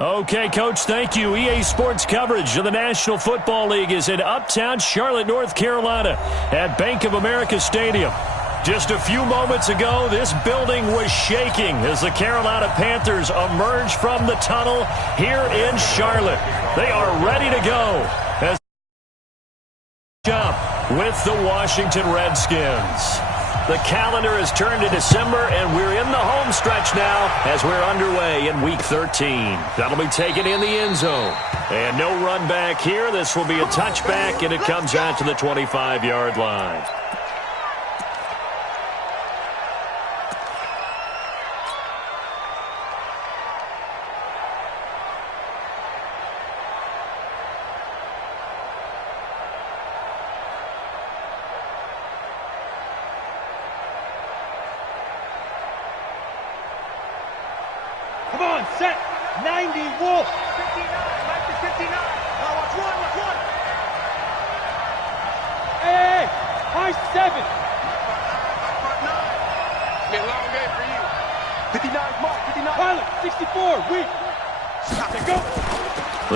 Okay, Coach, thank you. EA Sports coverage of the National Football League is in Uptown Charlotte, North Carolina at Bank of America Stadium. Just a few moments ago, this building was shaking as the Carolina Panthers emerged from the tunnel here in Charlotte. They are ready to go as up with the Washington Redskins. The calendar has turned to December, and we're in the home stretch now as we're underway in Week 13. That'll be taken in the end zone. And no run back here. This will be a touchback, and it comes out to the 25-yard line. Come on, set. 90, Wolf. 59, Mike to 59. Now watch one, watch one. Hey, high 7. It's been a long day for you. 59, Mark, 59. Pilot, 64, weak. Stop it, go.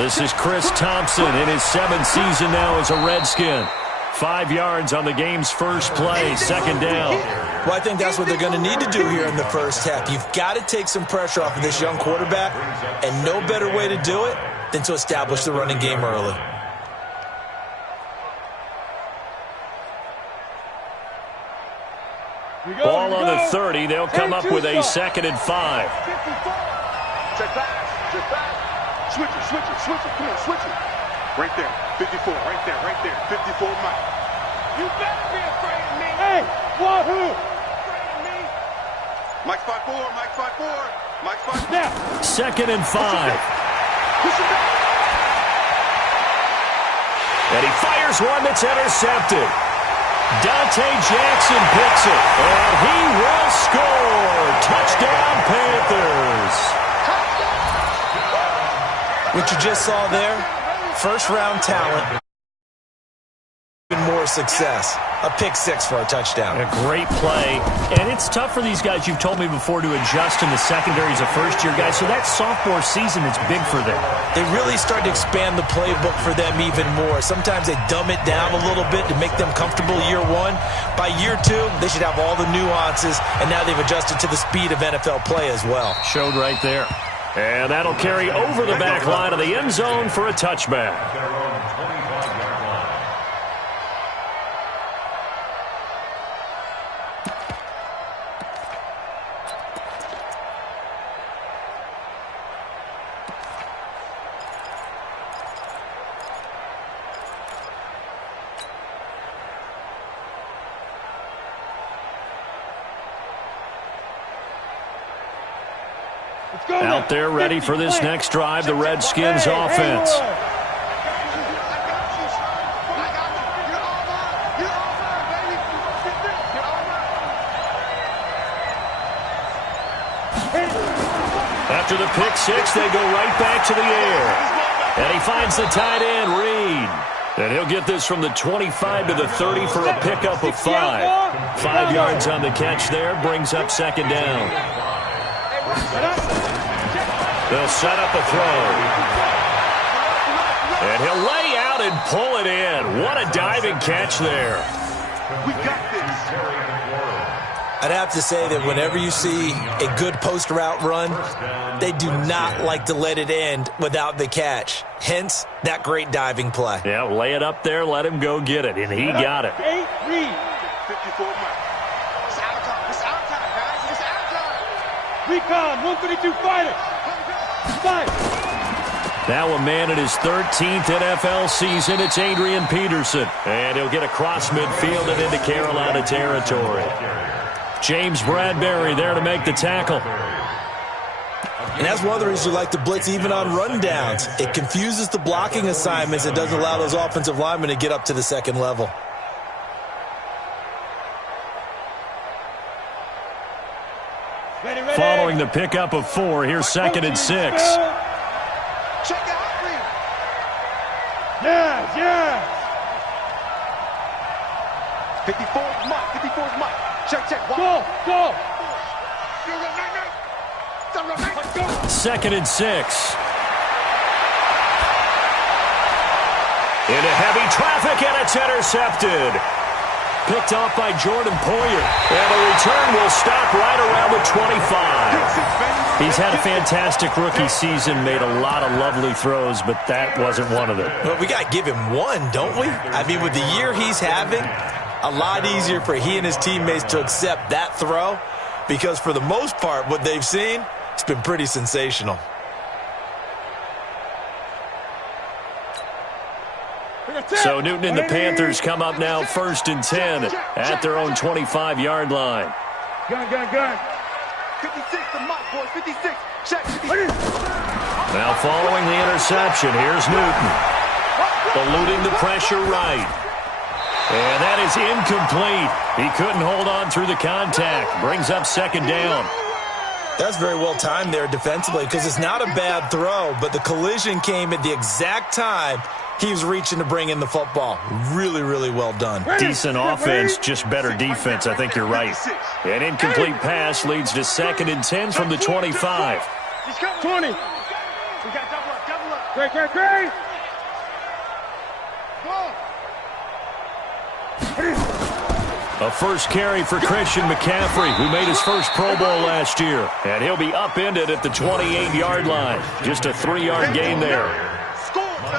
This is Chris Thompson in his 7th season now as a Redskin. 5 yards on the game's first play, second down. Well, I think that's what they're going to need to do here in the first half. You've got to take some pressure off of this young quarterback, and no better way to do it than to establish the running game early. Ball on the 30. They'll come up with a 2nd and 5. Check back. Switch it. Come on, switch it. Right there, 54, right there. 54, Mike. You better be afraid of me. Hey, wahoo. Afraid of me. Mike's 5'4", Mike's 5'4". Mike's 5'4". Now. 2nd and 5. Push it back. And he fires one that's intercepted. Dante Jackson picks it, and he will score. Touchdown, Panthers. What you just saw there, first-round talent, even more success. A pick 6 for a touchdown. A great play. And it's tough for these guys, you've told me before, to adjust in the secondary as a first-year guy. So that sophomore season is big for them. They really start to expand the playbook for them even more. Sometimes they dumb it down a little bit to make them comfortable year 1. By year 2, they should have all the nuances, and now they've adjusted to the speed of NFL play as well. Showed right there. And that'll carry over the back line of the end zone for a touchback. Out there ready for this next drive, the Redskins offense. After the pick 6, they go right back to the air. And he finds the tight end, Reed. And he'll get this from the 25 to the 30 for a pickup of 5. 5 yards on the catch there, brings up 2nd down. They'll set up a throw. And he'll lay out and pull it in. What a diving catch there. We got this. I'd have to say that whenever you see a good post route run, they do not like to let it end without the catch. Hence, that great diving play. Yeah, lay it up there, let him go get it, and he got it. 8, Reed. 54, Mike. It's our time. It's our time, guys. It's our time. Recon, 132 fighter. 5. Now a man in his 13th NFL season, it's Adrian Peterson. And he'll get across midfield and into Carolina territory. James Bradbury there to make the tackle. And that's one of the reasons you like to blitz even on rundowns. It confuses the blocking assignments. It doesn't allow those offensive linemen to get up to the 2nd level. Ready. Following the pickup of 4, here's 2nd and 6. Check out, Reed. Yeah. 54 is Mike. 54 is Mike. Check. Go. 2nd and 6. Into heavy traffic, and it's intercepted. Picked off by Jordan Poyer. And the return will stop right around the 25. He's had a fantastic rookie season, made a lot of lovely throws, but that wasn't one of them. Well, we got to give him one, don't we? I mean, with the year he's having, a lot easier for he and his teammates to accept that throw, because for the most part, what they've seen, it's been pretty sensational. So Newton and the Panthers come up now 1st and 10 at their own 25-yard line. Gun. 56, the mark, boys. 56. Check. 56. Now following the interception, here's Newton. Eluding the pressure right. And that is incomplete. He couldn't hold on through the contact. Brings up 2nd down. That's very well timed there defensively, because it's not a bad throw, but the collision came at the exact time he was reaching to bring in the football. Really, really well done. Decent offense, just better defense. I think you're right. An incomplete pass leads to 2nd and 10 from the 25. 20. We got double up. Great. A first carry for Christian McCaffrey, who made his first Pro Bowl last year. And he'll be upended at the 28-yard line. Just a 3-yard gain there.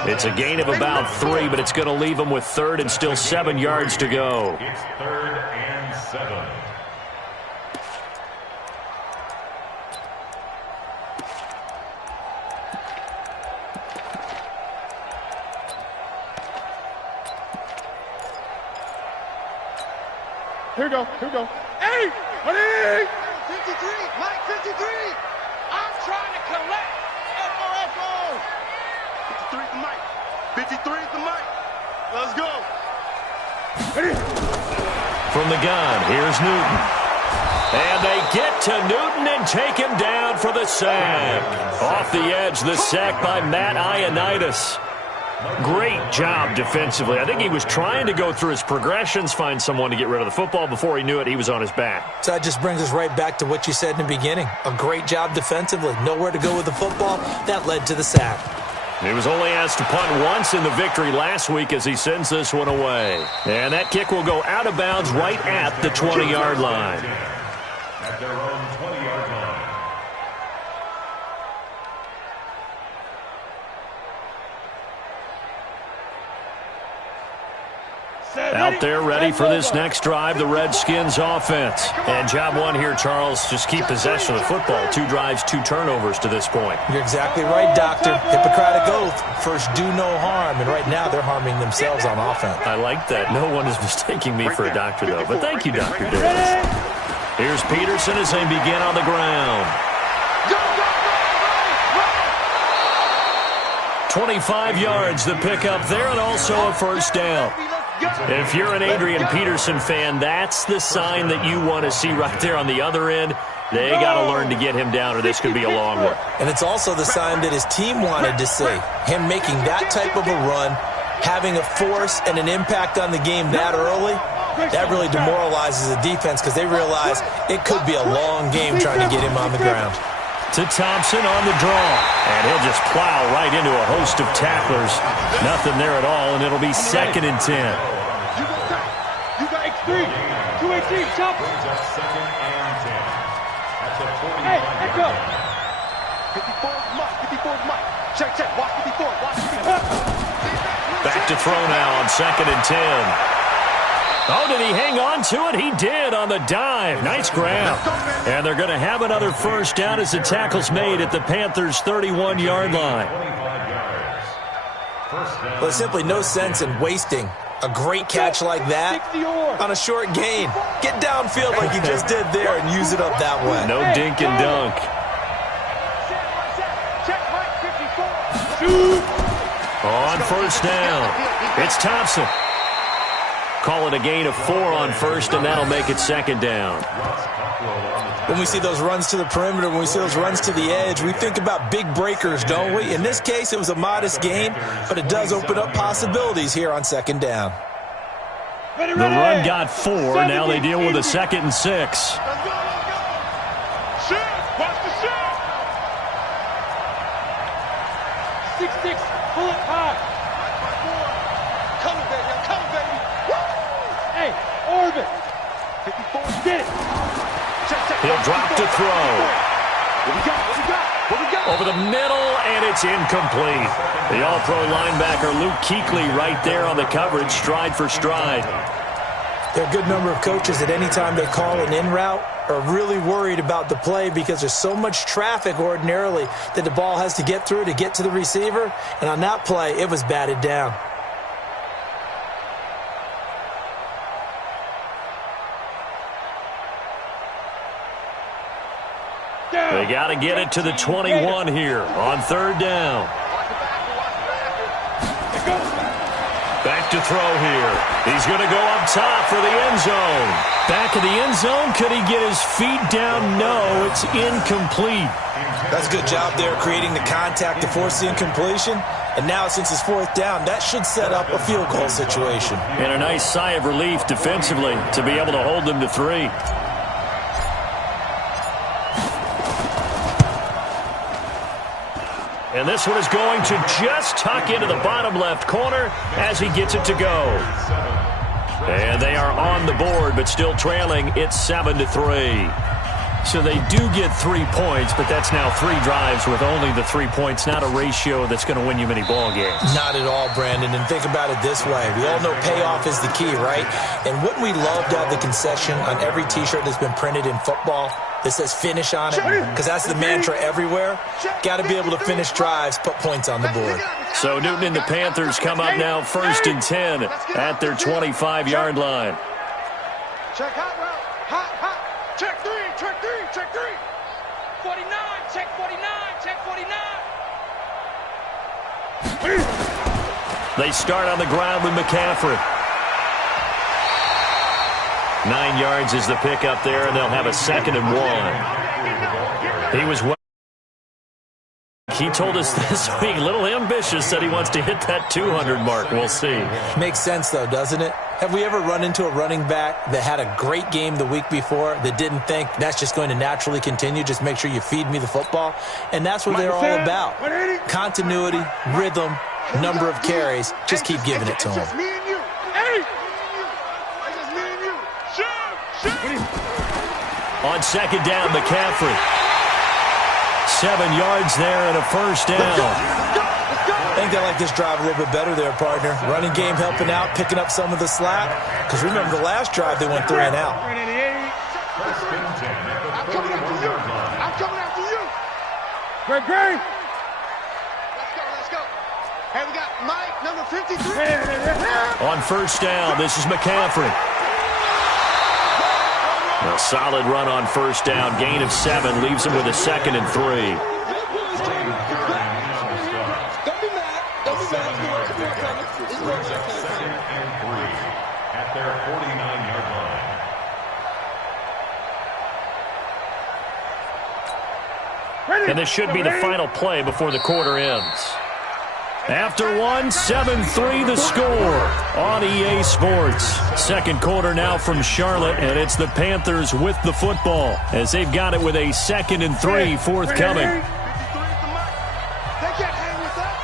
It's a gain of about 3, but it's going to leave him with 3rd and still 7 yards to go. It's 3rd and 7. Here we go. Hey! 53, Mike, 53. I'm trying to collect. Echo. 53 is the mic. 53 is the mic. Let's go. From the gun, here's Newton. And they get to Newton and take him down for the sack. Off the edge, the sack by Matt Ioannidis. Great job defensively. I think he was trying to go through his progressions, find someone to get rid of the football. Before he knew it, he was on his back. So that just brings us right back to what you said in the beginning. A great job defensively. Nowhere to go with the football. That led to the sack. He was only asked to punt once in the victory last week as he sends this one away. And that kick will go out of bounds right at the 20-yard line. At their own 20-yard line. Out there ready for this next drive, the Redskins offense. And job one here, Charles, just keep possession of the football. 2 drives, 2 turnovers to this point. You're exactly right, Doctor. Hippocratic oath. First, do no harm. And right now, they're harming themselves on offense. I like that. No one is mistaking me for a doctor, though. But thank you, Dr. Davis. Here's Peterson as they begin on the ground. 25 yards the pickup there, and also a first down. If you're an Adrian Peterson fan, that's the sign that you want to see right there on the other end. They got to learn to get him down, or this could be a long one. And it's also the sign that his team wanted to see. Him making that type of a run, having a force and an impact on the game that early, that really demoralizes the defense because they realize it could be a long game trying to get him on the ground. To Thompson on the draw. And he'll just plow right into a host of tacklers. Nothing there at all, and it'll be 2nd and 10. You got X3. 218, chop. Brings up 2nd and 10. At the 40. Hey, let's go. 54 is Mike. 54 is Mike. Check. Watch 54. Watch 54. Back to throw now on 2nd and 10. Oh, did he hang on to it? He did on the dive. Nice grab. And they're going to have another first down as the tackle's made at the Panthers' 31-yard line. Well, there's simply no sense in wasting a great catch like that on a short gain. Get downfield like he just did there and use it up that way. No dink and dunk. On first down, it's Thompson. Call it a gain of 4 on first, and that'll make it 2nd down. When we see those runs to the perimeter, when we see those runs to the edge, we think about big breakers, don't we? In this case, it was a modest gain, but it does open up possibilities here on 2nd down. The run got 4. Now they deal with a 2nd and 6. Let's go. Shoot. Watch the shoot. 6-6, pull it high. Orbit. 54. Get it. He'll drop to throw. What we got? What we got? What we got? Over the middle, and it's incomplete. The all-pro linebacker Luke Kuechly right there on the coverage, stride for stride. There are a good number of coaches at any time they call an in route are really worried about the play because there's so much traffic ordinarily that the ball has to get through to get to the receiver. And on that play, it was batted down. They got to get it to the 21 here on third down. Back to throw here. He's going to go up top for the end zone. Back of the end zone. Could he get his feet down? No, it's incomplete. That's a good job there creating the contact to force the incompletion. And now since it's fourth down, that should set up a field goal situation. And a nice sigh of relief defensively to be able to hold them to 3. And this one is going to just tuck into the bottom left corner as he gets it to go. And they are on the board, but still trailing. It's 7-3. So they do get 3 points, but that's now 3 drives with only the 3 points. Not a ratio that's going to win you many ball games. Not at all, Brandon. And think about it this way. We all know payoff is the key, right? And wouldn't we love to have the concession on every T-shirt that's been printed in football that says finish on it? Because that's the mantra everywhere. Got to be able to finish drives, put points on the board. So Newton and the Panthers come up now 1st and 10 at their 25-yard line. Check hot route. Hot, hot. Check 3, check 3, check 3. 49, check 49, check 49. They start on the ground with McCaffrey. 9 yards is the pickup there, and they'll have a 2nd and 1. He was He told us this week, a little ambitious, said he wants to hit that 200 mark. We'll see. Makes sense, though, doesn't it? Have we ever run into a running back that had a great game the week before that didn't think that's just going to naturally continue? Just make sure you feed me the football. And that's what they're all about. Continuity, rhythm, number of carries. Just keep giving it to them. On 2nd down, McCaffrey. 7 yards there and a 1st down. I think they like this drive a little bit better there, partner. Running game helping out, picking up some of the slack. Because remember, the last drive, they went 3 and out. I'm coming after you. I'm coming after you. Great. Let's go. Hey, we got Mike, number 53. On 1st down, this is McCaffrey. A solid run on 1st down. Gain of 7 leaves him with a 2nd and 3. Don't be mad. At their 49-yard line. And this should be the final play before the quarter ends. After 1, 7-3 the score on EA Sports. 2nd quarter now from Charlotte, and it's the Panthers with the football as they've got it with a 2nd and 3 forthcoming. They can't hang with us.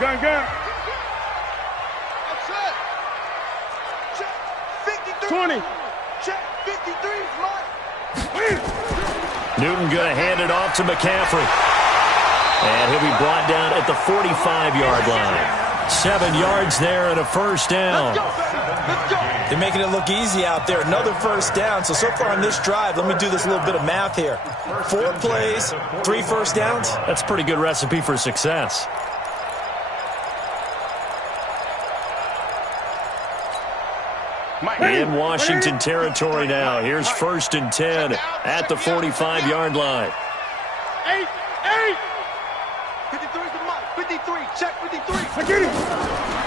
Gun. That's it. Check 53. 20. Check 53 is mine. Newton going to hand it off to McCaffrey. And he'll be brought down at the 45-yard line. 7 yards there and a 1st down. Let's go. They're making it look easy out there. Another 1st down. So far on this drive, let me do this little bit of math here. 4 plays, 3 1st downs. That's a pretty good recipe for success. In Washington territory now. Here's 1st and 10 at the 45-yard line. 8. 53 is the Mike. 53. Check 53. I get it.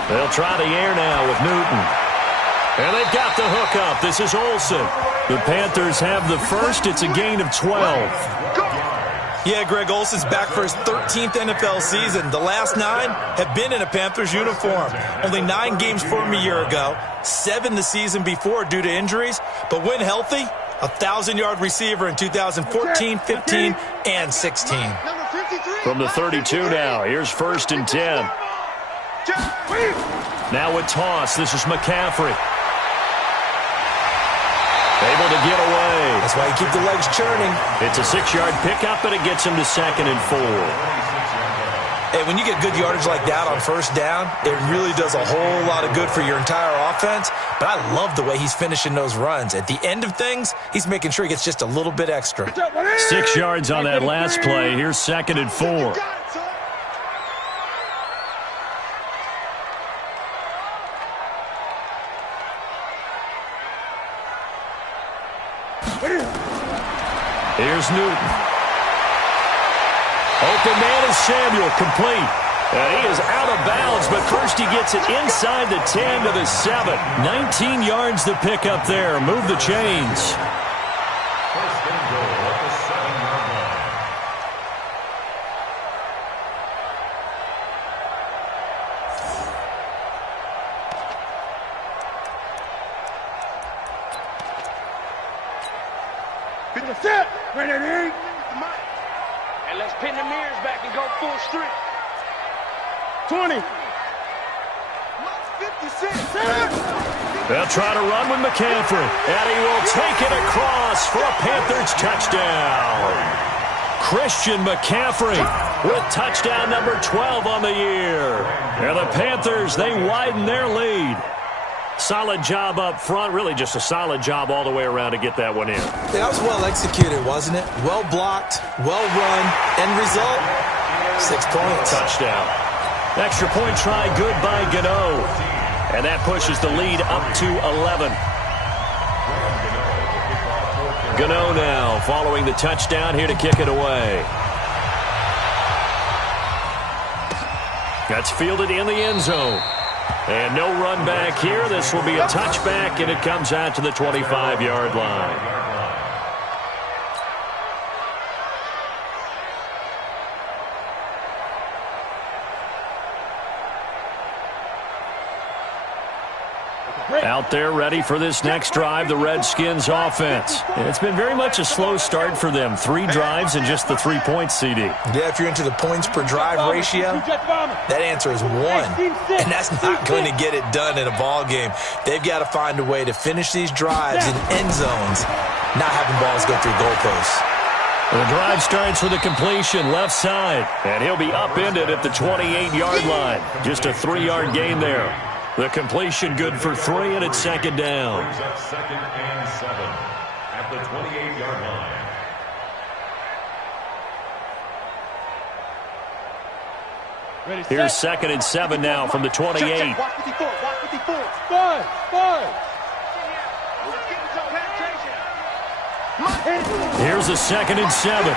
They'll try the air now with Newton. And they've got the hook up. This is Olsen. The Panthers have the 1st. It's a gain of 12. Yeah, Greg Olsen's back for his 13th NFL season. The last 9 have been in a Panthers uniform. Only 9 games for him a year ago, 7 the season before due to injuries. But when healthy, a 1,000-yard receiver in 2014, 15, and 16. From the 32 now, here's 1st and 10. Now a toss. This is McCaffrey. Able to get away. That's why you keep the legs churning. It's a 6-yard pickup, and it gets him to 2nd and 4. Hey, when you get good yardage like that on first down, it really does a whole lot of good for your entire offense. But I love the way he's finishing those runs. At the end of things, he's making sure he gets just a little bit extra. 6 yards on that last play. Here's 2nd and 4. Here's Newton. Open man is Samuel, complete. And he is out of bounds, but first he gets it inside the 10 to the 7. 19 yards to pick up there. Move the chains. First and goal at the 7-yard line. Set. Ready. And let's pin the mirrors back and go full strip. 20. 56. They'll try to run with McCaffrey, and he will take it across for a Panthers touchdown. Christian McCaffrey with touchdown number 12 on the year. And the Panthers, they widen their lead. Solid job up front, really just a solid job all the way around to get that one in. That was well executed, wasn't it? Well blocked, well run, end result, 6 points. Touchdown. Extra point try, good by Gano. And that pushes the lead up to 11. Gano now following the touchdown here to kick it away. That's fielded in the end zone. And no run back here. This will be a touchback, and it comes out to the 25-yard line. Out there ready for this next drive, the Redskins offense. And it's been very much a slow start for them. 3 drives and just the 3 points, CD. Yeah, if you're into the points per drive ratio, that answer is 1. And that's not going to get it done in a ball game. They've got to find a way to finish these drives in end zones, not having balls go through goalposts. The drive starts with a completion left side, and he'll be upended at the 28-yard line. Just a 3-yard gain there. The completion good for 3, and it's 2nd down. Brings up 2nd and 7 at the 28-yard line. Here's 2nd and 7 now from the 28. Watch 54. Watch 54. Here's a 2nd and 7.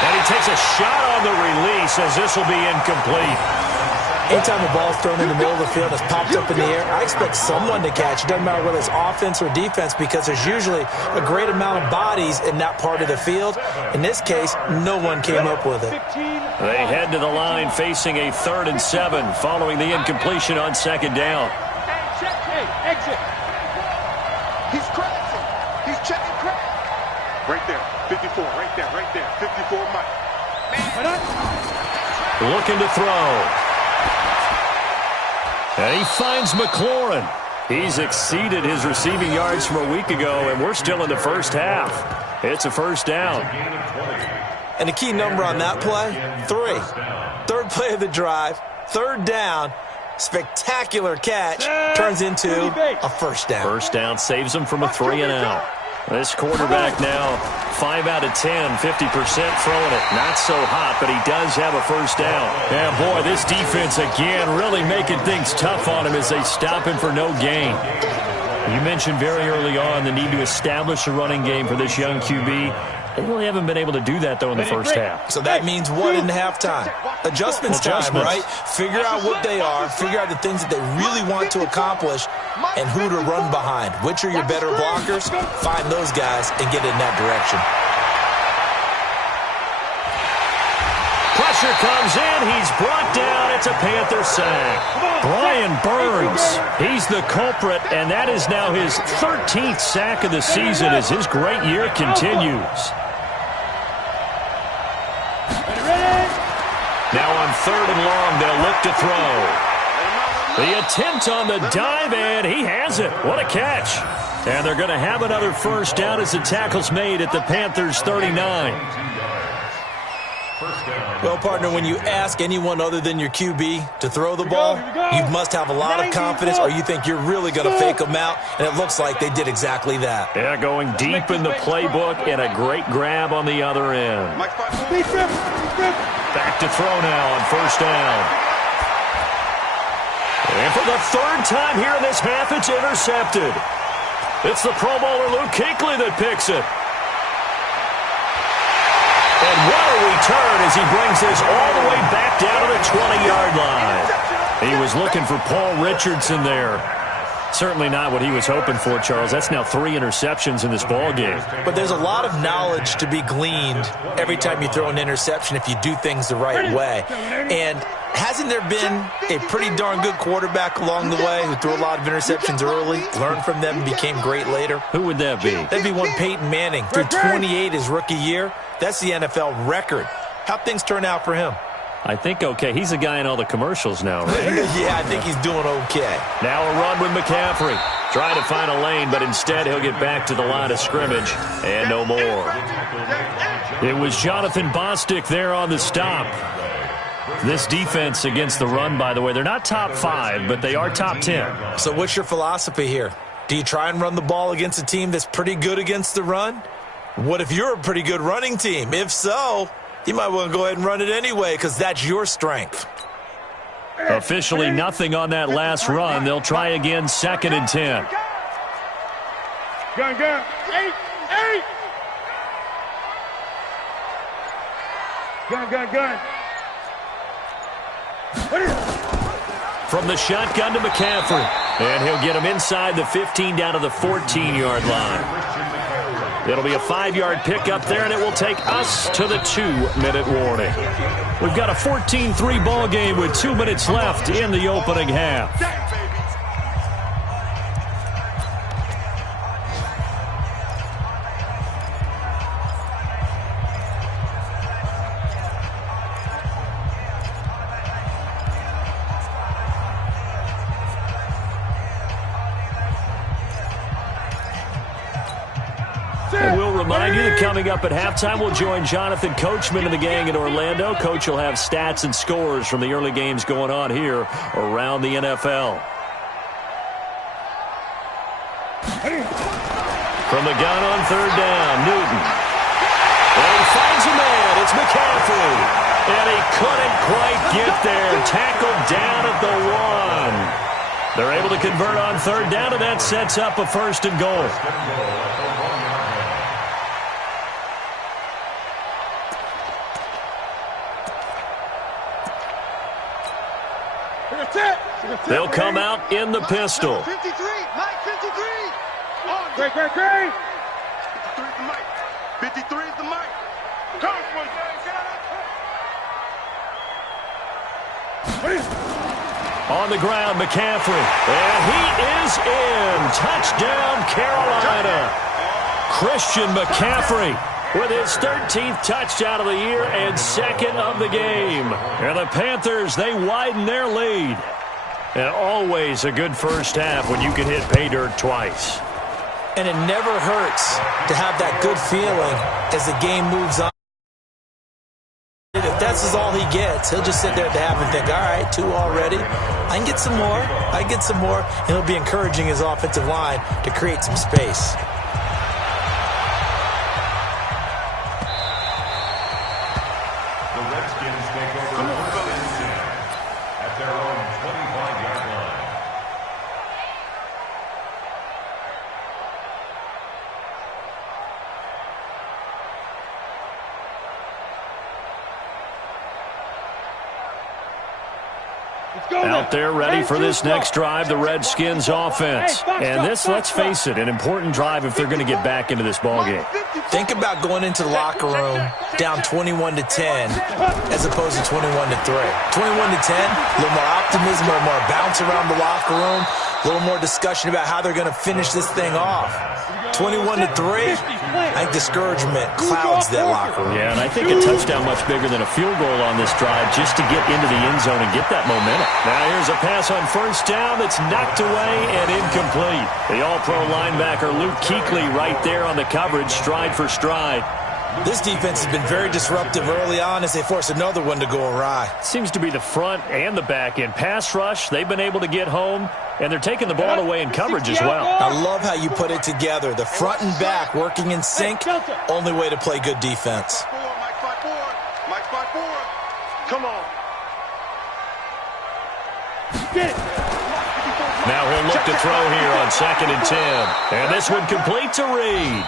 And he takes a shot on the release as this will be incomplete. Anytime a ball is thrown in the middle of the field, it's popped up in the air, I expect someone to catch. It doesn't matter whether it's offense or defense, because there's usually a great amount of bodies in that part of the field. In this case, no one came up with it. They head to the line facing a 3rd and 7 following the incompletion on 2nd down. Exit. He's crashing. He's checking crack. Right there. 54. Right there. 54 Mike. Looking to throw. And he finds McLaurin. He's exceeded his receiving yards from a week ago, and we're still in the first half. It's a 1st down. And the key number on that play, 3. 3rd play of the drive, 3rd down, spectacular catch, turns into a 1st down. 1st down saves him from a 3 and out. This quarterback now 5 out of 10, 50% throwing it. Not so hot, but he does have a 1st down. And boy, this defense again really making things tough on him as they stop him for no gain. You mentioned very early on the need to establish a running game for this young QB. They really haven't been able to do that, though, in the first half. So that means what in halftime? Adjustments time, right? Figure out what they are, figure out the things that they really want to accomplish, and who to run behind. Which are your better blockers? Find those guys and get in that direction. Pressure comes in. He's brought down. It's a Panther sack. Brian Burns, he's the culprit, and that is now his 13th sack of the season as his great year continues. Now on 3rd and long, they'll look to throw. The attempt on the dive, and he has it. What a catch. And they're going to have another first down as the tackle's made at the Panthers' 39. Well, partner, when you ask anyone other than your QB to throw the ball, you must have a lot of confidence, or you think you're really going to fake them out, and it looks like they did exactly that. Yeah, going deep in the playbook and a great grab on the other end. Back to throw now on first down. And for the third time here in this half, it's intercepted. It's the Pro Bowler Luke Kuechly that picks it. And what a return as he brings this all the way back down to the 20-yard line. He was looking for Paul Richardson there. Certainly not what he was hoping for, Charles. That's now 3 interceptions in this ball game. But there's a lot of knowledge to be gleaned every time you throw an interception if you do things the right way. And hasn't there been a pretty darn good quarterback along the way who threw a lot of interceptions early, learned from them, and became great later? Who would that be? That'd be one Peyton Manning. Threw 28 his rookie year. That's the NFL record. How'd things turn out for him? I think okay. He's a guy in all the commercials now, right? Yeah, I think he's doing okay. Now a run with McCaffrey. Trying to find a lane, but instead he'll get back to the line of scrimmage and no more. It was Jonathan Bostic there on the stop. This defense against the run, by the way, they're not top 5, but they are top 10. So what's your philosophy here? Do you try and run the ball against a team that's pretty good against the run? What if you're a pretty good running team? If so, you might want to go ahead and run it anyway because that's your strength. Officially nothing on that last run. They'll try again, 2nd and 10. Gun. 8. Gun. From the shotgun to McCaffrey. And he'll get him inside the 15 down to the 14-yard line. It'll be a 5-yard pickup there, and it will take us to the 2-minute warning. We've got a 14-3 ball game with 2 minutes left in the opening half. And we'll remind you that coming up at halftime, we'll join Jonathan Coachman and the gang in Orlando. Coach will have stats and scores from the early games going on here around the NFL. From the gun on 3rd down, Newton. And he finds a man. It's McCaffrey. And he couldn't quite get there. Tackled down at the 1. They're able to convert on 3rd down, and that sets up a 1st and goal. They'll come out in the pistol. 53, Mike 53. Great. 53 is the mic. 53 is the mic. Come on, On the ground, McCaffrey. And he is in. Touchdown, Carolina. Christian McCaffrey with his 13th touchdown of the year and 2nd of the game. And the Panthers, they widen their lead. And always a good first half when you can hit pay dirt twice. And it never hurts to have that good feeling as the game moves on. If that's all he gets, he'll just sit there at the half and think, all right, 2 already. I can get some more. And he'll be encouraging his offensive line to create some space. The Redskins take over at their own 25-yard line. Out there ready for this next drive, the Redskins offense. And this, let's face it, an important drive if they're going to get back into this ballgame. Think about going into the locker room down 21-10 as opposed to 21-3. 21-10, a little more optimism, a little more bounce around the locker room, a A little more discussion about how they're going to finish this thing off. 21-3, I think discouragement clouds that locker room. Yeah, and I think a touchdown much bigger than a field goal on this drive just to get into the end zone and get that momentum. Now here's a pass on first down that's knocked away and incomplete. The all-pro linebacker Luke Kuechly right there on the coverage, stride for stride. This defense has been very disruptive early on as they force another one to go awry. Seems to be the front and the back end. Pass rush, they've been able to get home, and they're taking the ball away in coverage as well. I love how you put it together. The front and back working in sync, only way to play good defense. Mike 5-4. Mike 5-4. Come on. Now he'll look to throw here on 2nd and 10. And this one complete to Reed.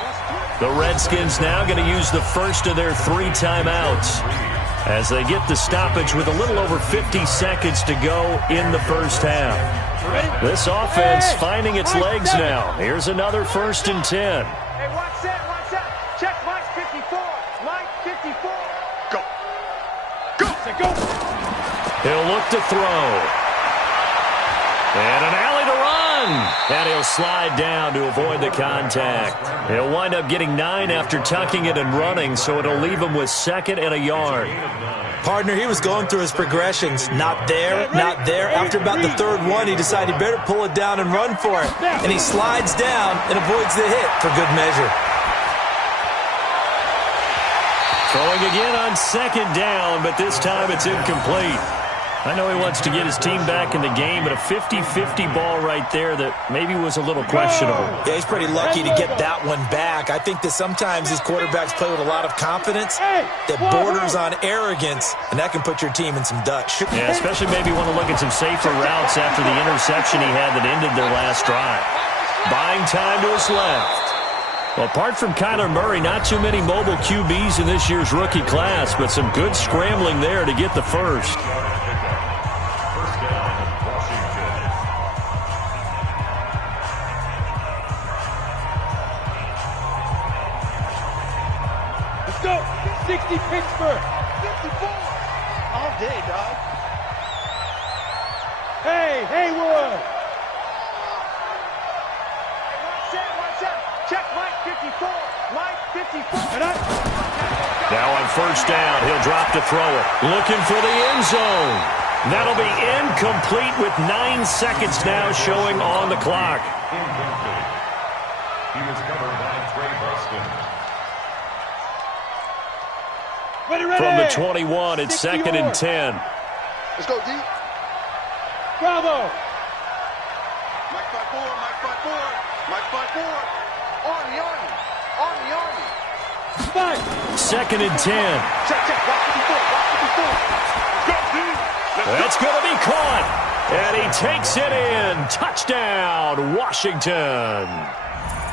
The Redskins now going to use the first of their 3 timeouts as they get the stoppage with a little over 50 seconds to go in the first half. This offense finding its legs now. Here's another 1st and 10. Hey, watch that. Check Mike's 54. Mike 54. Go. Go. He'll look to throw. And an alley to run. And he'll slide down to avoid the contact. He'll wind up getting 9 after tucking it and running, so it'll leave him with 2nd and a yard. Partner, he was going through his progressions. Not there, not there. After about the 3rd one, he decided he better pull it down and run for it. And he slides down and avoids the hit for good measure. Throwing again on 2nd down, but this time it's incomplete. I know he wants to get his team back in the game, but a 50-50 ball right there that maybe was a little questionable. Yeah, he's pretty lucky to get that one back. I think that sometimes these quarterbacks play with a lot of confidence that borders on arrogance, and that can put your team in some Dutch. Yeah, especially maybe want to look at some safer routes after the interception he had that ended their last drive. Buying time to his left. Well, apart from Kyler Murray, not too many mobile QBs in this year's rookie class, but some good scrambling there to get the first. Let's go. 60 Pittsburgh. 54. All day, dog. Hey, Haywood. Watch out. Check Mike 54. Mike 54. Now on first down, he'll drop to throw it. Looking for the end zone. That'll be incomplete with 9 seconds now showing on the clock. Incomplete. He was covered by Trey Buston. Ready. From the 21, it's 2nd and 10. Let's go, D. Bravo. Mike 5-4. Mike 5-4. Mike 5-4. Army. 2nd and 10. Check. Watch 54. Go, D. That's going to be caught. And he takes it in. Touchdown, Washington.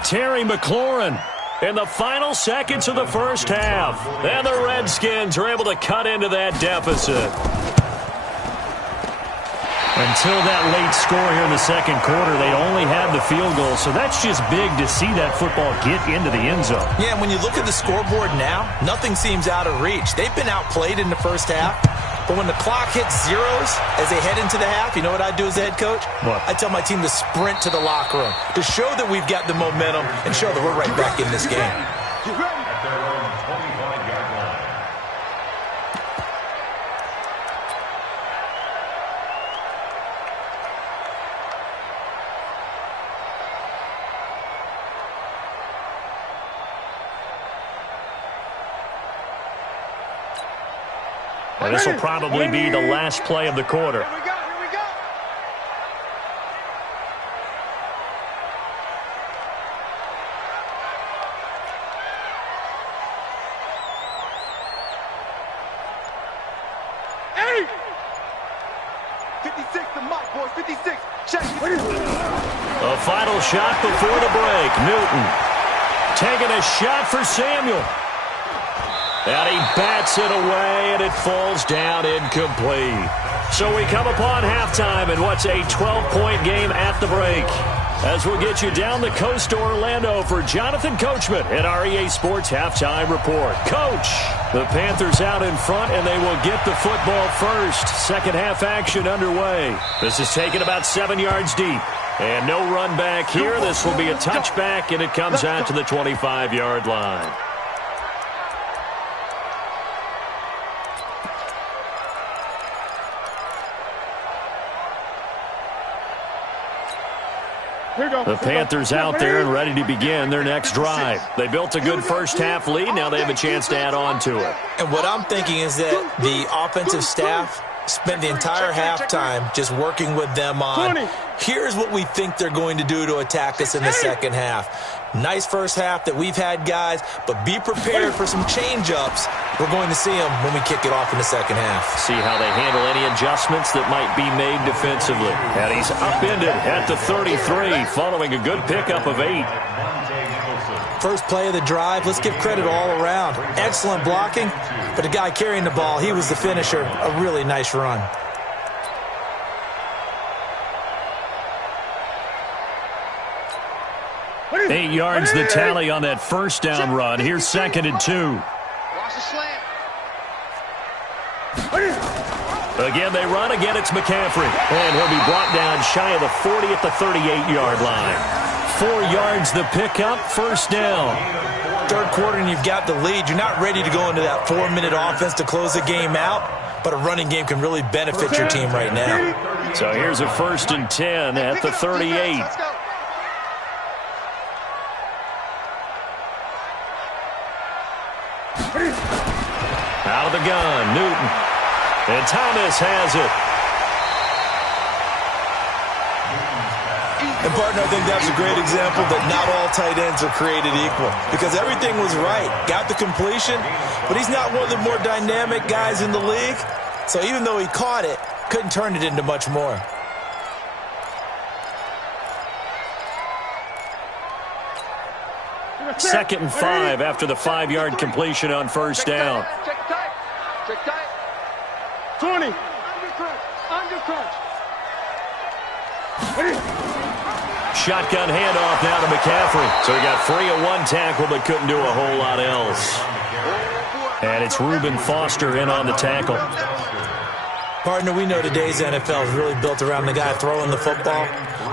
Terry McLaurin in the final seconds of the first half. And the Redskins are able to cut into that deficit. Until that late score here in the second quarter, they only had the field goal, so that's just big to see that football get into the end zone. Yeah, and when you look at the scoreboard now, nothing seems out of reach. They've been outplayed in the first half, but when the clock hits zeros as they head into the half, you know what I do as the head coach? What? I tell my team to sprint to the locker room to show that we've got the momentum and show that we're right back in this game. You ready? At their own 25-yard line. And this will probably be the last play of the quarter. Here we go. Hey! 56 to Mike, boys. 56. Check. A final shot before the break. Newton taking a shot for Samuel. And he bats it away, and it falls down incomplete. So we come upon halftime in what's a 12-point game at the break. as we'll get you down the coast to Orlando for Jonathan Coachman at our EA Sports Halftime Report. Coach, the Panthers out in front, and they will get the football first. Second half action underway. This is taken about 7 yards deep. And no run back here. This will be a touchback, and it comes out to the 25-yard line. The Panthers out there and ready to begin their next drive. They built a good first-half lead. Now they have a chance to add on to it. And what I'm thinking is that the offensive staff spent the entire halftime just working with them on, here's what we think they're going to do to attack us in the second half. Nice first half that we've had, guys, but be prepared for some change-ups. We're going to see them when we kick it off in the second half. See how they handle any adjustments that might be made defensively. And he's upended at the 33 following a good pickup of 8. First play of the drive, let's give credit all around. Excellent blocking, but the guy carrying the ball, he was the finisher. A really nice run. Eight yards the tally on that first down run. Here's 2nd and 2. Watch the slant. Again, they run. Again, it's McCaffrey. And he'll be brought down shy of the 40 at the 38-yard line. 4 yards the pickup, first down. Third quarter and you've got the lead. You're not ready to go into that 4-minute offense to close the game out, but a running game can really benefit your team right now. So here's a 1st and 10 at the 38. Out of the gun, Newton. And Thomas has it. And, partner, I think that's a great example that not all tight ends are created equal because everything was right. Got the completion, but he's not one of the more dynamic guys in the league. So even though he caught it, couldn't turn it into much more. Second and 5 after the 5-yard completion on first down. Check tight. Check tight. 20. Under crunch. Shotgun handoff now to McCaffrey. So he got free of one tackle but couldn't do a whole lot else. And it's Reuben Foster in on the tackle. Partner, we know today's NFL is really built around the guy throwing the football.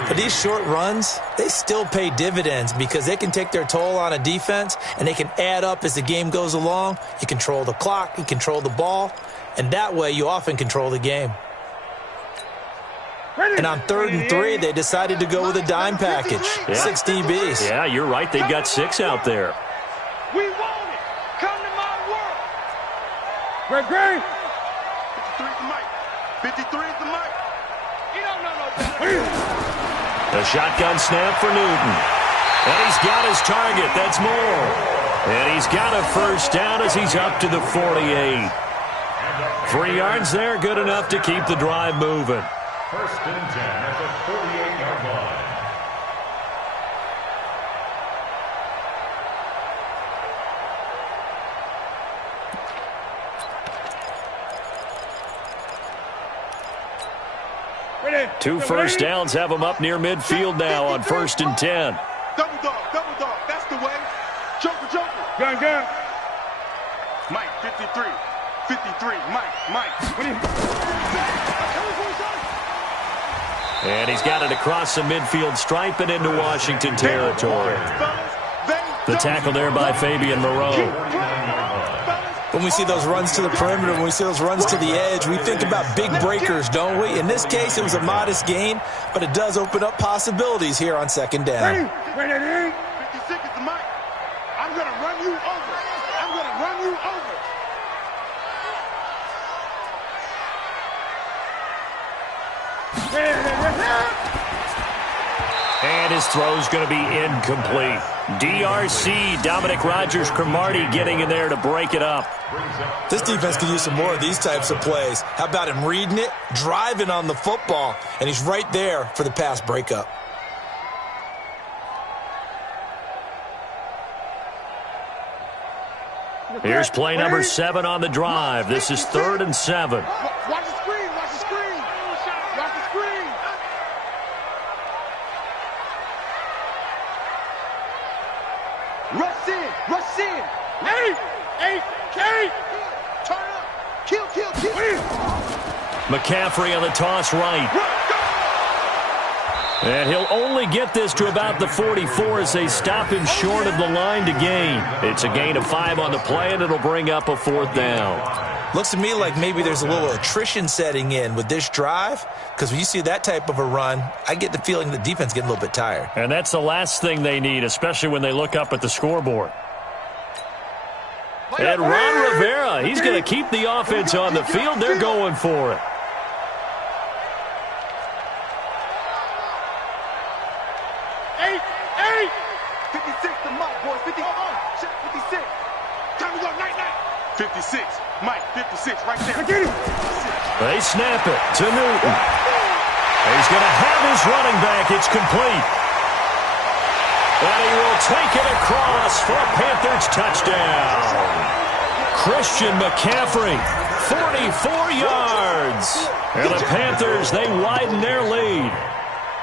But these short runs, they still pay dividends because they can take their toll on a defense and they can add up as the game goes along. You control the clock, you control the ball, and that way you often control the game. And on 3rd and 3, they decided to go with a dime package, 6 DBs. Yeah, you're right. They've got 6 out there. We want it. Come to my world. Great. 53 is the mic. 53 is the mic. You don't know no better. A shotgun snap for Newton. And he's got his target. That's more. And he's got a first down as he's up to the 48. 3 yards there, good enough to keep the drive moving. 1st and 10 at the 48-yard line. Two first downs have them up near midfield now on 1st and 10. Double dog, that's the way. Joker. Gun. Mike, 53, Mike. And he's got it across the midfield stripe and into Washington territory. The tackle there by Fabian Moreau. When we see those runs to the perimeter, when we see those runs to the edge, we think about big breakers, don't we? In this case, it was a modest gain, but it does open up possibilities here on 2nd down. 56 is the mic. I'm going to run you over. And his throw's going to be incomplete. DRC, Dominic Rodgers-Cromartie getting in there to break it up. This defense could use some more of these types of plays. How about him reading it, driving on the football, and he's right there for the pass breakup. Here's play number 7 on the drive. This is 3rd and 7. Watch the screen. Watch the screen. McCaffrey on the toss right. And he'll only get this to about the 44 as they stop him short of the line to gain. It's a gain of 5 on the play, and it'll bring up a 4th down. Looks to me like maybe there's a little attrition setting in with this drive, because when you see that type of a run, I get the feeling the defense getting a little bit tired. And that's the last thing they need, especially when they look up at the scoreboard. And Ron Rivera, he's going to keep the offense on the field. They're going for it. Right there. They snap it to Newton. He's going to have his running back. It's complete. And he will take it across for a Panthers touchdown. Christian McCaffrey, 44 yards. And the Panthers, they widen their lead.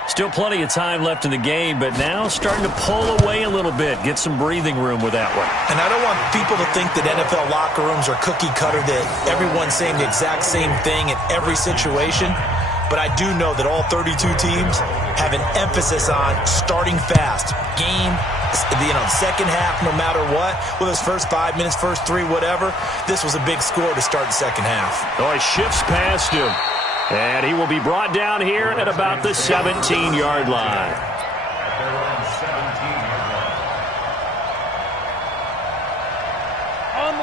Still plenty of time left in the game, but now starting to pull away a little bit, get some breathing room with that one. And I don't want people to think that NFL locker rooms are cookie cutter, that everyone's saying the exact same thing in every situation. But I do know that all 32 teams have an emphasis on starting fast. Game, second half, no matter what. Whether it's first 5 minutes, first 3, whatever. This was a big score to start the second half. Oh, he shifts past him. And he will be brought down here at about the 17-yard line.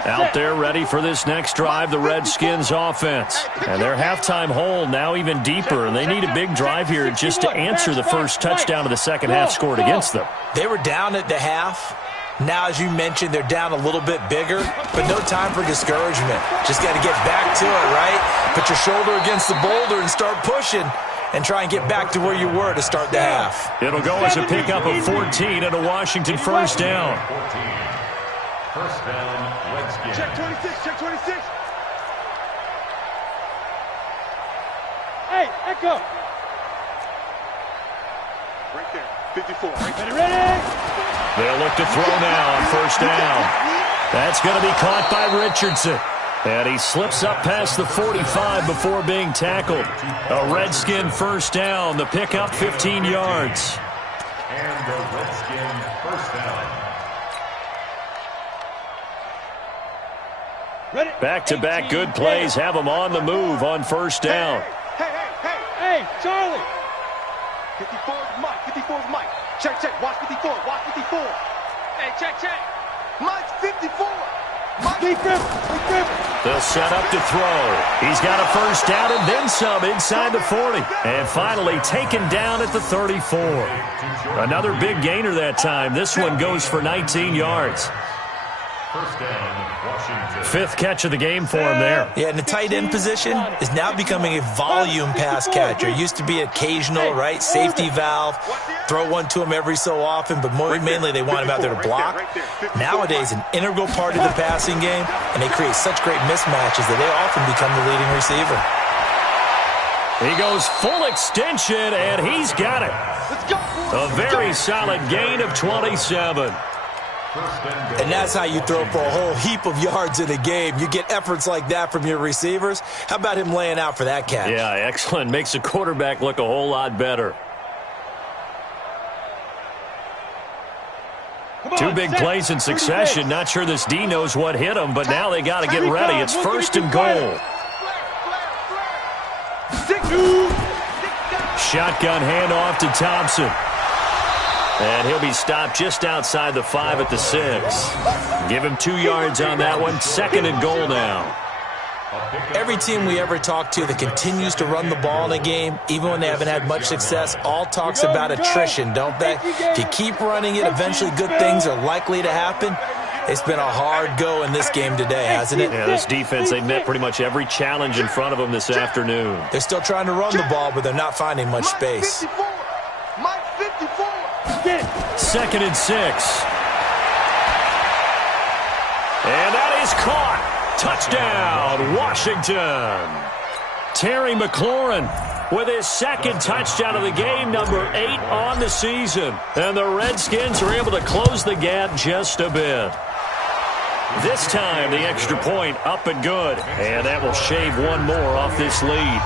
Out there ready for this next drive, the Redskins offense. And their halftime hole now even deeper, and they need a big drive here just to answer the first touchdown of the second half scored against them. They were down at the half. Now, as you mentioned, they're down a little bit bigger, but no time for discouragement. Just got to get back to it, right? Put your shoulder against the boulder and start pushing and try and get back to where you were to start the half. It'll go as a pickup of 14 and a Washington first down. 14. First down, Redskins. Check 26, check 26. Hey, Echo. Right there, 54. Right there. Ready? They'll look to throw now on first down. That's going to be caught by Richardson. And he slips up past the 45 before being tackled. A Redskin first down. The pickup 15 yards. And the Redskin first down. Back-to-back good plays have them on the move on first down. Hey, Charlie. 54 is Mike. 54 is Mike. Check, check. Watch 54. Watch 54. Hey, check. Mike's 54. Mike. Deep grip. They'll set up to throw. He's got a first down and then some inside the 40. And finally taken down at the 34. Another big gainer that time. This one goes for 19 yards. First down, Washington. 5th catch of the game for him there. Yeah, and the tight end position is now becoming a volume pass catcher. Used to be occasional, right? Safety valve. Throw one to him every so often, but mainly they want him out there to block. Nowadays, an integral part of the passing game, and they create such great mismatches that they often become the leading receiver. He goes full extension, and he's got it. A very solid gain of 27. And that's how you throw for a whole heap of yards in a game. You get efforts like that from your receivers. How about him laying out for that catch? Yeah, excellent. Makes the quarterback look a whole lot better. Two big plays in succession. Not sure this D knows what hit him, but now they got to get ready. It's first and goal. Shotgun handoff to Thompson. And he'll be stopped just outside the 5 at the 6. Give him 2 yards on that one. Second and goal now. Every team we ever talk to that continues to run the ball in a game, even when they haven't had much success, all talks about attrition, don't they? If you keep running it, eventually good things are likely to happen. It's been a hard go in this game today, hasn't it? Yeah, this defense, they met pretty much every challenge in front of them this afternoon. They're still trying to run the ball, but they're not finding much space. Mike 54. Second and 6. And that is caught. Touchdown, Washington. Terry McLaurin with his second touchdown of the game, number 8 on the season. And the Redskins are able to close the gap just a bit. This time, the extra point up and good. And that will shave one more off this lead.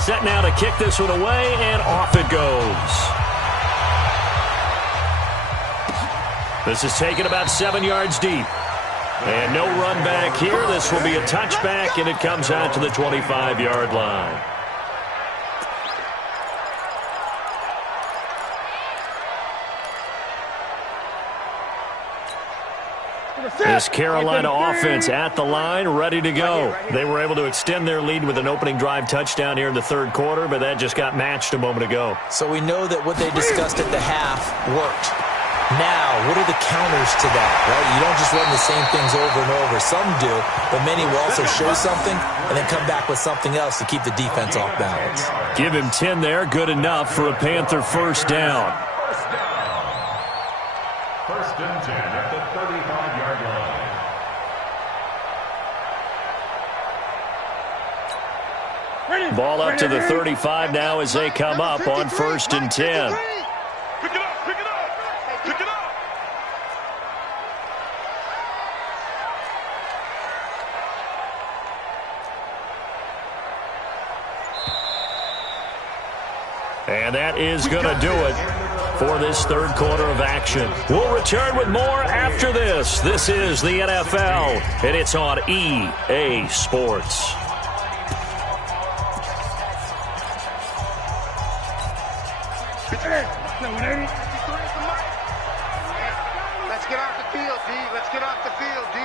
Set now to kick this one away, and off it goes. This is taken about 7 yards deep. And no run back here. This will be a touchback, and it comes out to the 25-yard line. This Carolina offense at the line, ready to go. They were able to extend their lead with an opening drive touchdown here in the third quarter, but that just got matched a moment ago. So we know that what they discussed at the half worked. Now, what are the counters to that, right? You don't just run the same things over and over. Some do, but many will also show something and then come back with something else to keep the defense off balance. Give him 10 there, good enough for a Panther first down. First and 10 at the 35-yard line. Ball up to the 35 now as they come up on first and 10. Pick it up, pick it up, pick it up. And that is going to do it for this third quarter of action. We'll return with more after this. This is the NFL, and it's on EA Sports. Let's get off the field, D. Let's get off the field, D.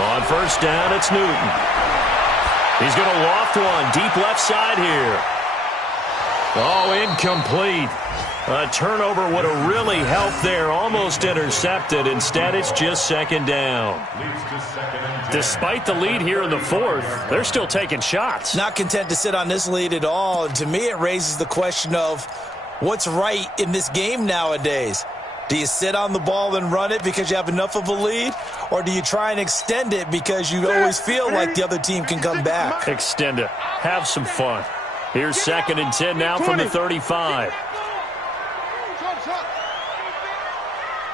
On first down, it's Newton. He's going to loft one deep left side here. Oh, incomplete. A turnover would have really helped there. Almost intercepted. Instead, it's just second down. Despite the lead here in the fourth, they're still taking shots. Not content to sit on this lead at all. And to me, it raises the question of what's right in this game nowadays. Do you sit on the ball and run it because you have enough of a lead? Or do you try and extend it because you always feel like the other team can come back? Extend it. Have some fun. Here's second and 10 now from the 35.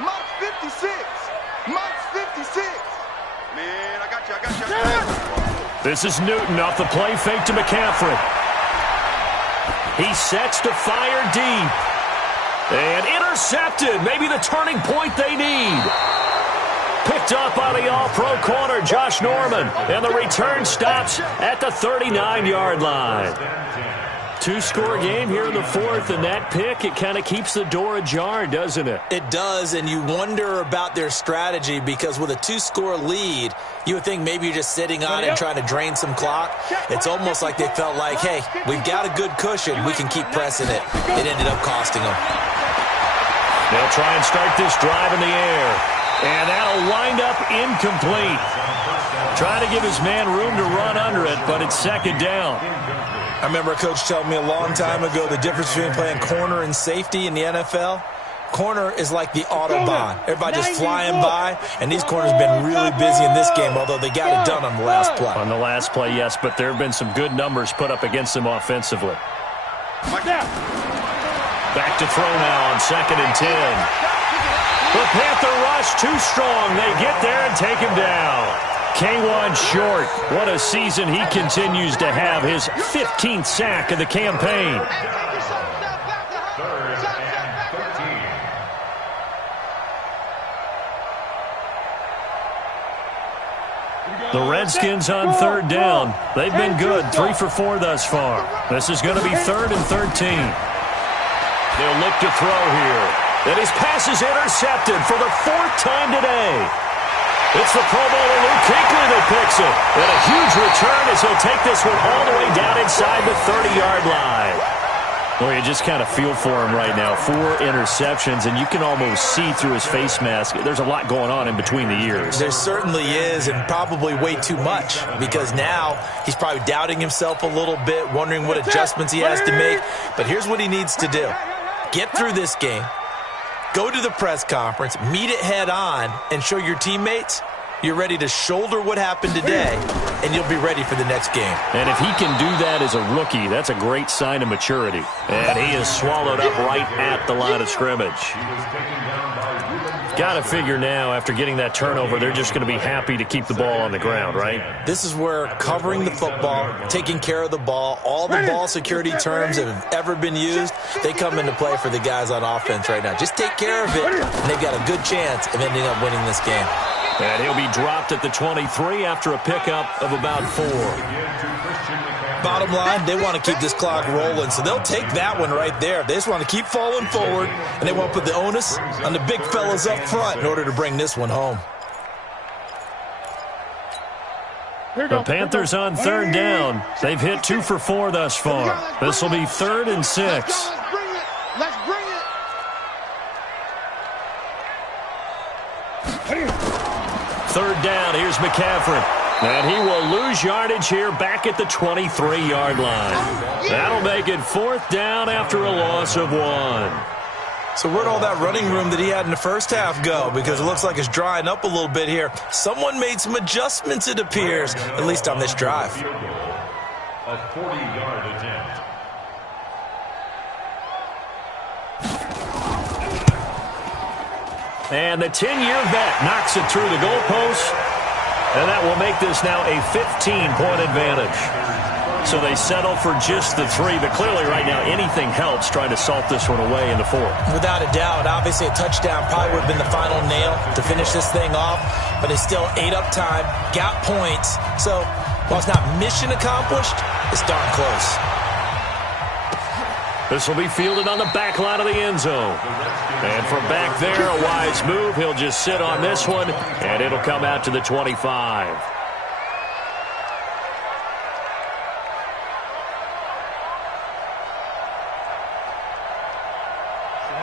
Mark 56. Mark 56. Man, I got you. This is Newton off the play fake to McCaffrey. He sets to fire deep. And intercepted. Maybe the turning point they need. Picked up by the all-pro corner, Josh Norman. And the return stops at the 39-yard line. Two-score game here in the fourth, and that pick, it kind of keeps the door ajar, doesn't it? It does, and you wonder about their strategy because with a two-score lead, you would think maybe you're just sitting on it and trying to drain some clock. It's almost like they felt like, hey, we've got a good cushion. We can keep pressing it. It ended up costing them. They'll try and start this drive in the air, and that'll wind up incomplete. Trying to give his man room to run under it, but it's second down. I remember a coach telling me a long time ago the difference between playing corner and safety in the NFL. Corner is like the Autobahn. Everybody just flying by, and these corners have been really busy in this game, although they got it done on the last play. On the last play, yes, but there have been some good numbers put up against them offensively. Back to throw now on second and 10. The Panther rush too strong. They get there and take him down. K1 short. What a season he continues to have. His 15th sack of the campaign. Third and 13. The Redskins on third down. They've been good. 3 for 4 thus far. This is going to be third and 13. They'll look to throw here. And his pass is intercepted for the 4th time today. It's the Pro Bowler Luke Kuechly that picks it. And a huge return as he'll take this one all the way down inside the 30-yard line. Well, you just kind of feel for him right now. 4 interceptions, and you can almost see through his face mask. There's a lot going on in between the ears. There certainly is, and probably way too much, because now he's probably doubting himself a little bit, wondering what adjustments he has to make. But here's what he needs to do. Get through this game. Go to the press conference, meet it head on, and show your teammates You're ready to shoulder what happened today, and you'll be ready for the next game. And if he can do that as a rookie, that's a great sign of maturity. And he is swallowed up right at the line of scrimmage. Got to figure now, after getting that turnover, they're just going to be happy to keep the ball on the ground, right? This is where covering the football, taking care of the ball, all the ball security terms that have ever been used, they come into play for the guys on offense right now. Just take care of it, and they've got a good chance of ending up winning this game. And he'll be dropped at the 23 after a pickup of about 4. Bottom line, they want to keep this clock rolling, so they'll take that one right there. They just want to keep falling forward, and they want to put the onus on the big fellas up front in order to bring this one home. The Panthers on third down. They've hit 2 for 4 thus far. This will be 3rd and 6. Let's bring it. Third down, here's McCaffrey. And he will lose yardage here back at the 23-yard line. That'll make it 4th down after a loss of 1. So where'd all that running room that he had in the first half go? Because it looks like it's drying up a little bit here. Someone made some adjustments, it appears, at least on this drive. A 40-yard attempt. And the 10-year vet knocks it through the goalpost. And that will make this now a 15-point advantage. So they settle for just the 3, but clearly right now anything helps trying to salt this one away in the 4th. Without a doubt, obviously a touchdown probably would have been the final nail to finish this thing off, but it's still ate up time, got points. So while it's not mission accomplished, it's darn close. This will be fielded on the back line of the end zone. And from back there, a wise move. He'll just sit on this one, and it'll come out to the 25.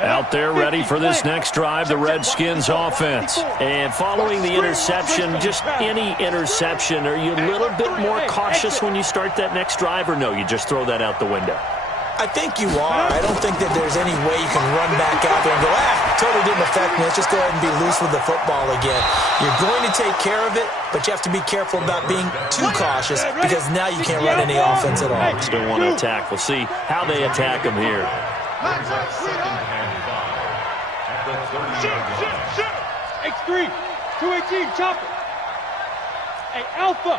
Out there ready for this next drive, the Redskins offense. And following the interception, just any interception, are you a little bit more cautious when you start that next drive, or no, you just throw that out the window? I think you are. I don't think that there's any way you can run back out there and go, totally didn't affect me. Let's just go ahead and be loose with the football again. You're going to take care of it, but you have to be careful about being too cautious because now you can't run any offense at all. Still want to attack. We'll see how they attack him here. X3, 218, chop it. Hey, Alpha.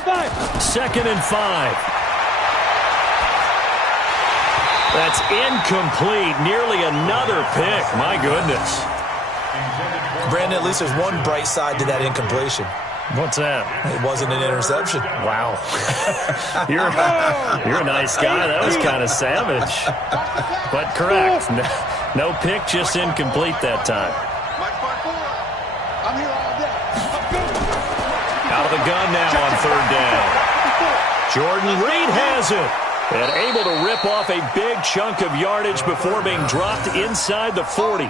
5. 2nd and 5. That's incomplete. Nearly another pick. My goodness. Brandon, at least there's one bright side to that incompletion. What's that? It wasn't an interception. Wow. You're a nice guy. That was kind of savage. But correct. No pick, just incomplete that time. I'm here all day. Out of the gun now on 3rd down. Jordan Reed has it. And able to rip off a big chunk of yardage before being dropped inside the 40.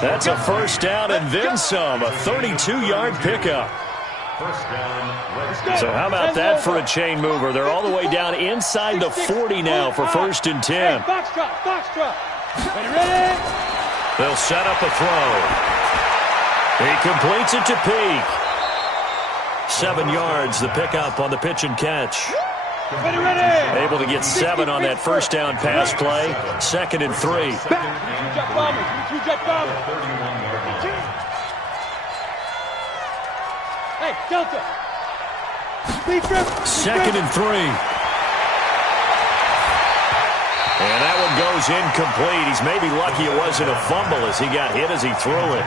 That's a 1st down and then some, a 32-yard pickup. So how about that for a chain mover? They're all the way down inside the 40 now for 1st and 10. Foxtrot. Ready? They'll set up a throw. He completes it to Peak. 7 yards, the pickup on the pitch and catch. Ready. Able to get 7 on that 1st down pass play. 2nd and 3. Hey, Delta. 2nd and 3. And that one goes incomplete. He's maybe lucky it wasn't a fumble as he got hit as he threw it.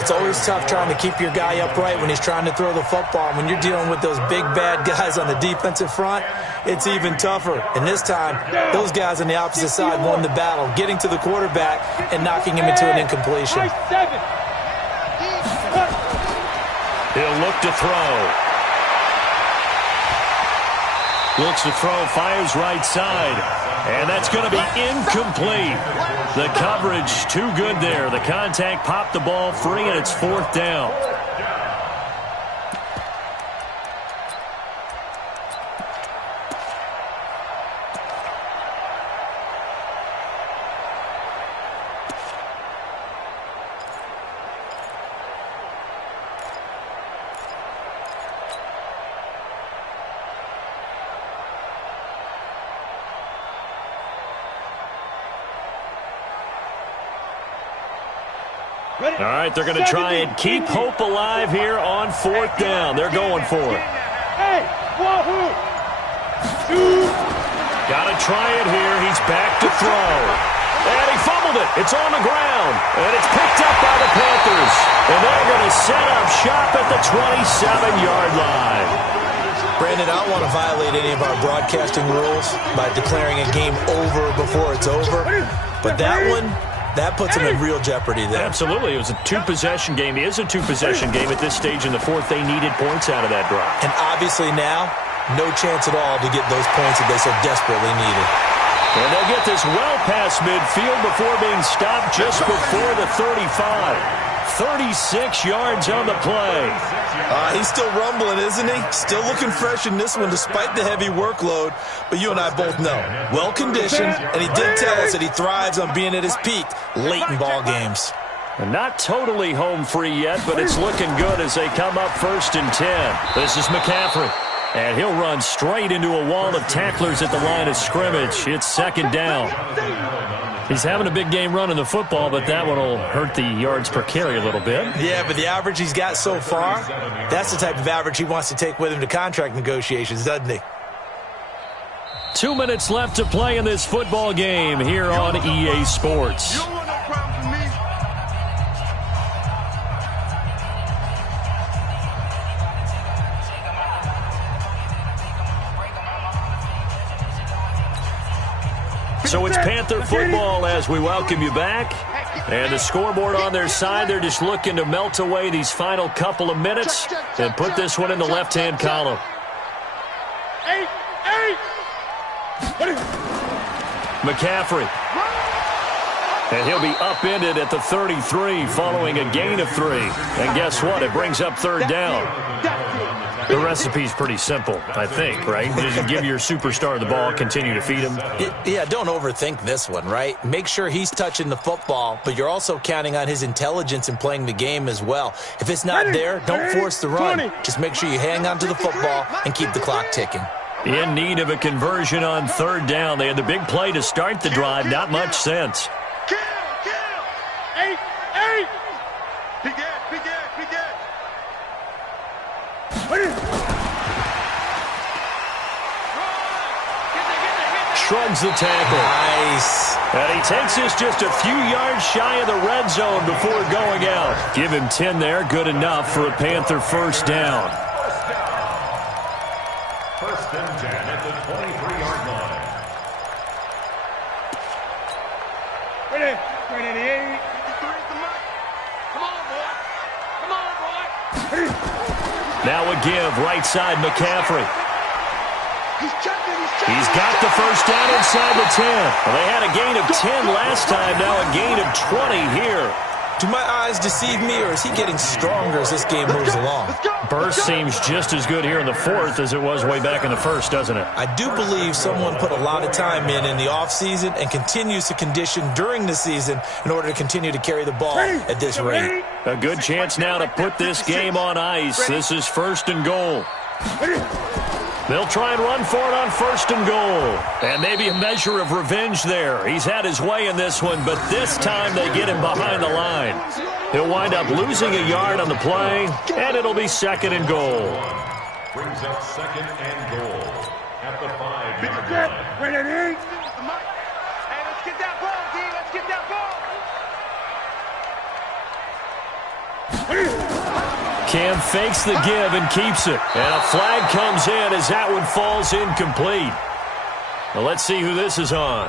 It's always tough trying to keep your guy upright when he's trying to throw the football. When you're dealing with those big, bad guys on the defensive front, it's even tougher. And this time, those guys on the opposite side won the battle, getting to the quarterback and knocking him into an incompletion. He'll look to throw. Looks to throw, fires right side. And that's going to be incomplete. The coverage too good there. The contact popped the ball free, and it's 4th down. All right, they're going to try and keep hope alive here on 4th down. They're going for it. Hey, wahoo! Got to try it here. He's back to throw. And he fumbled it. It's on the ground. And it's picked up by the Panthers. And they're going to set up shop at the 27-yard line. Brandon, I don't want to violate any of our broadcasting rules by declaring a game over before it's over. But that one, that puts them in real jeopardy there. Absolutely. It was a two-possession game. It is a two-possession game at this stage in the 4th. They needed points out of that drive. And obviously now, no chance at all to get those points that they so desperately needed. And they'll get this well past midfield before being stopped just before the 35. 36 yards on the play. He's still rumbling, isn't he? Still looking fresh in this one despite the heavy workload. But you and I both know, well-conditioned, and he did tell us that he thrives on being at his peak late in ball games. And not totally home free yet, but it's looking good as they come up 1st and 10. This is McCaffrey. And he'll run straight into a wall of tacklers at the line of scrimmage. It's 2nd down. He's having a big game running the football, but that one will hurt the yards per carry a little bit. Yeah, but the average he's got so far, that's the type of average he wants to take with him to contract negotiations, doesn't he? 2 minutes left to play in this football game here on EA Sports. So it's Panther football as we welcome you back. And the scoreboard on their side, they're just looking to melt away these final couple of minutes and put this one in the left-hand column. McCaffrey. And he'll be upended at the 33 following a gain of 3. And guess what? It brings up 3rd down. The recipe's pretty simple, I think, right? Just give your superstar the ball, continue to feed him. Yeah, don't overthink this one, right? Make sure he's touching the football, but you're also counting on his intelligence in playing the game as well. If it's not there, don't force the run. Just make sure you hang on to the football and keep the clock ticking. In need of a conversion on 3rd down. They had the big play to start the drive. Not much sense. Kill! 8! Big Ed! Shrugs the tackle. Nice. And he takes this just a few yards shy of the red zone before going out. Give him 10 there. Good enough for a Panther 1st down. 1st and 10 at the 23-yard line. Ready? 88. Come on, boy. Now a give, right side McCaffrey. He's got the 1st down inside the 10. Well, they had a gain of 10 last time, now a gain of 20 here. Do my eyes deceive me, or is he getting stronger as this game moves along? Burst seems just as good here in the 4th as it was way back in the 1st, doesn't it? I do believe someone put a lot of time in the offseason and continues to condition during the season in order to continue to carry the ball at this rate. A good chance now to put this game on ice. This is 1st and goal. They'll try and run for it on 1st and goal. And maybe a measure of revenge there. He's had his way in this one, but this time they get him behind the line. He'll wind up losing a yard on the play, and it'll be 2nd and goal. Brings up 2nd and goal at the 5-yard line. Ready? Hey, let's get that ball, D. Let's get that ball. Cam fakes the give and keeps it. And a flag comes in as that one falls incomplete. Well, let's see who this is on.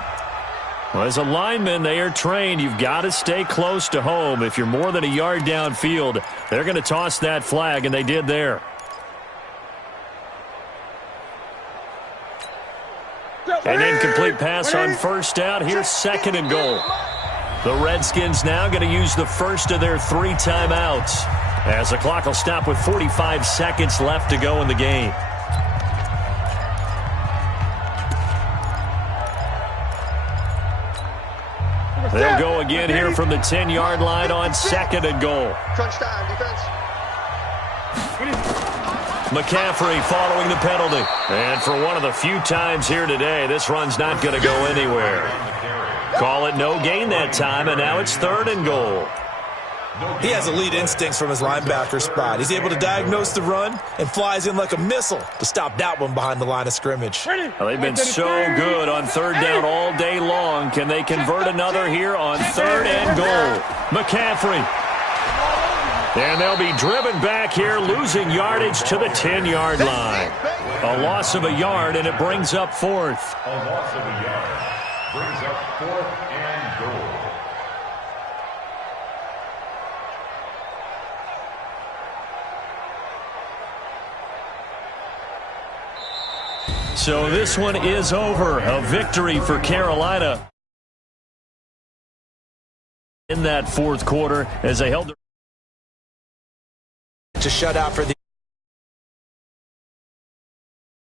Well, as a lineman, they are trained. You've got to stay close to home. If you're more than a yard downfield, they're going to toss that flag, and they did there. An incomplete pass on 1st down. Here's 2nd and goal. The Redskins now going to use the 1st of their 3 timeouts, as the clock will stop with 45 seconds left to go in the game. They'll go again here from the 10-yard line on 2nd and goal. Crunch time, defense. McCaffrey following the penalty. And for one of the few times here today, this run's not going to go anywhere. Call it no gain that time, and now it's 3rd and goal. He has elite instincts from his linebacker spot. He's able to diagnose the run and flies in like a missile to stop that one behind the line of scrimmage. Well, they've been so good on third down all day long. Can they convert another here on third and goal? McCaffrey. And they'll be driven back here, losing yardage to the 10-yard line. A loss of a yard, and it brings up fourth. A loss of a yard brings up 4th and goal. So this one is over. A victory for Carolina in that fourth quarter as they held their To shut out for the